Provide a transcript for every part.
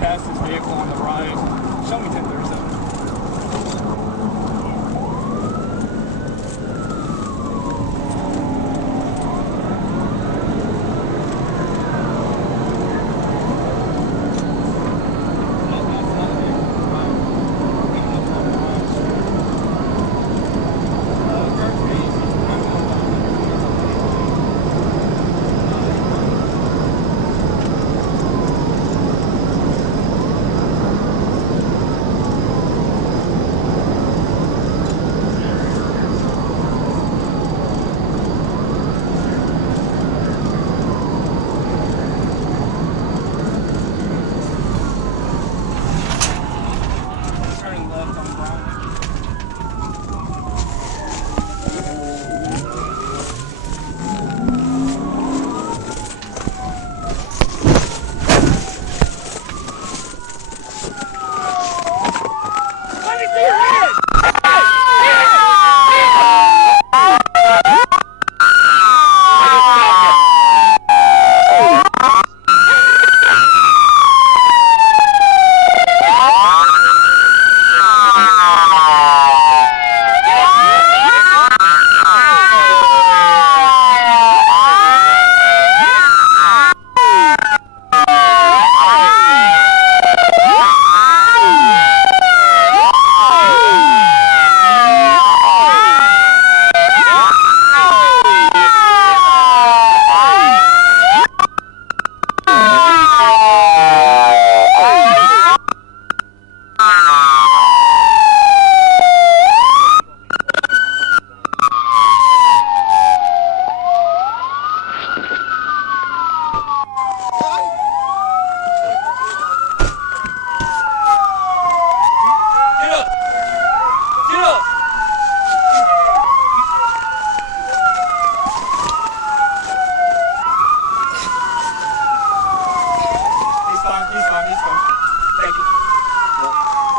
Passed his vehicle on the right. Show me 1037.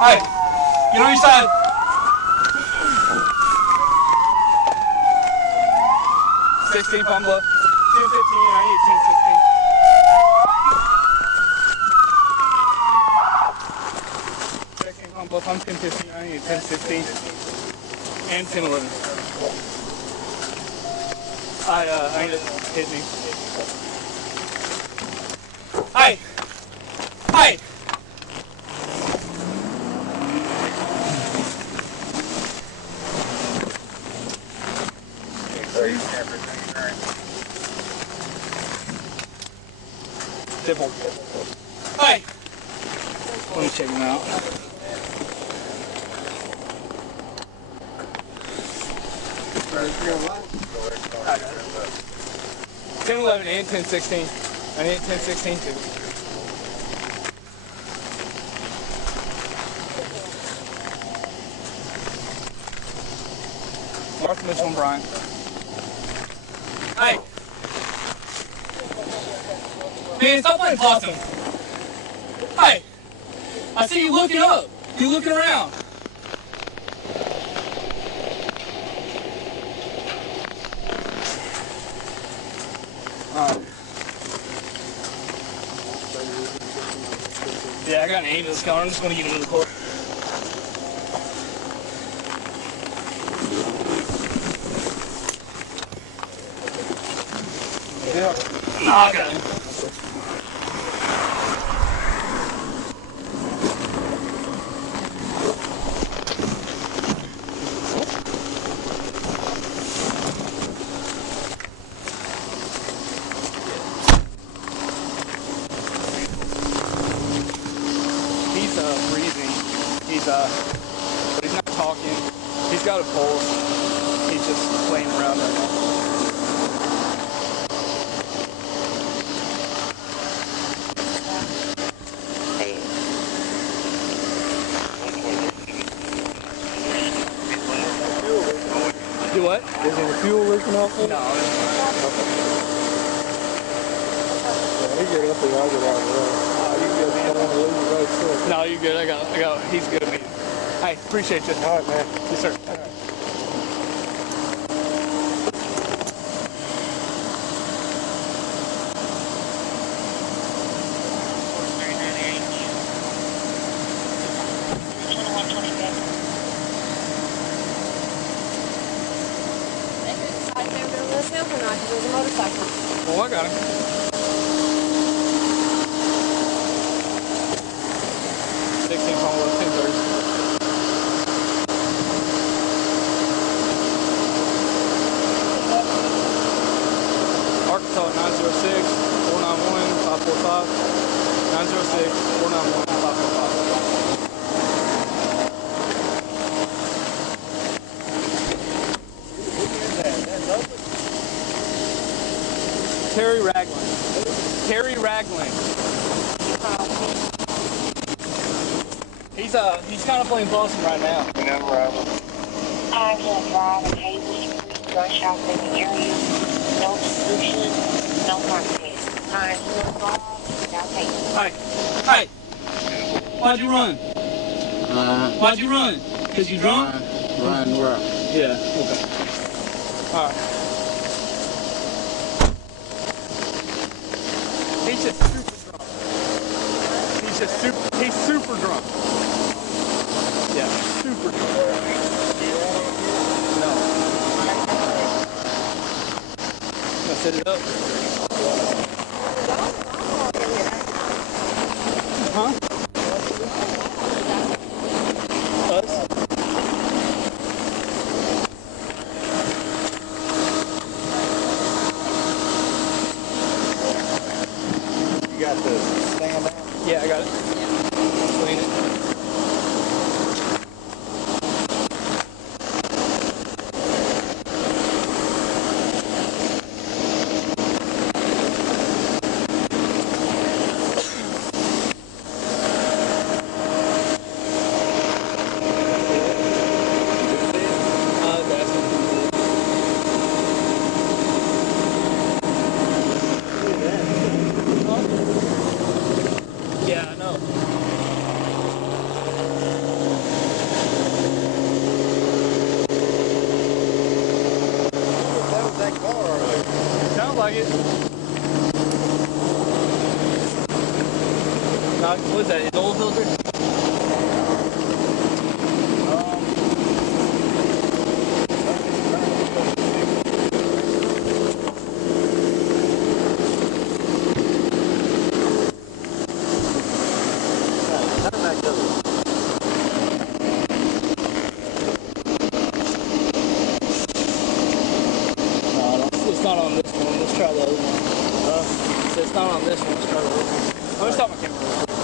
Hey, get on your side. $16 pump left. 1015, I need 1016. $16 pump left, I'm 1015, I need 1016. And 1011. I need to hit me. Hey! Hey! Dibble. Hey! Let me check him out. I got it. 1011 and 1016. I need 1016 too. Martha Mitchell and Brian. Hey! Man, stop playing possum. Hey! I see you looking up. You looking around. Alright. Yeah, I got an ambulance coming. I'm just going to get him in the car. Yeah. Nah, I got him. He's breathing. But he's not talking. He's got a pulse. He's just playing around right now. Do what? Is there fuel leaking off there? No. Yeah, he get up there, I'll get out of the road. Oh, you good, man? I don't want to lose you right quick. No, you good. I got. He's good, man. Hey, appreciate you. All right, man. Yes, sir. All right. There's a motorcycle. Oh, I got him. Arkansas 906-491-545. 906-491-545. Terry Ragland. Terry Ragland. He's kind of playing Boston right now. I will drive a Hazel Street, rush out in the area, no solution, no contest. I will drive without Hazel. Hey. Why'd you run? Why'd you run? Cause you drunk? Ryan Rock. Yeah. Okay. All right. He's just super drunk. He's super drunk. Yeah, super drunk. No. I'm gonna set it up. Huh? Us? You got the stand out? Yeah, I got it. Clean it. Yeah, I know. That was that car earlier. Sounds like it. Not, what's that, his oil filter? It's not on this one. Let's try the other one. So it's not on this one. Let's try the other one. Let me stop my camera real quick.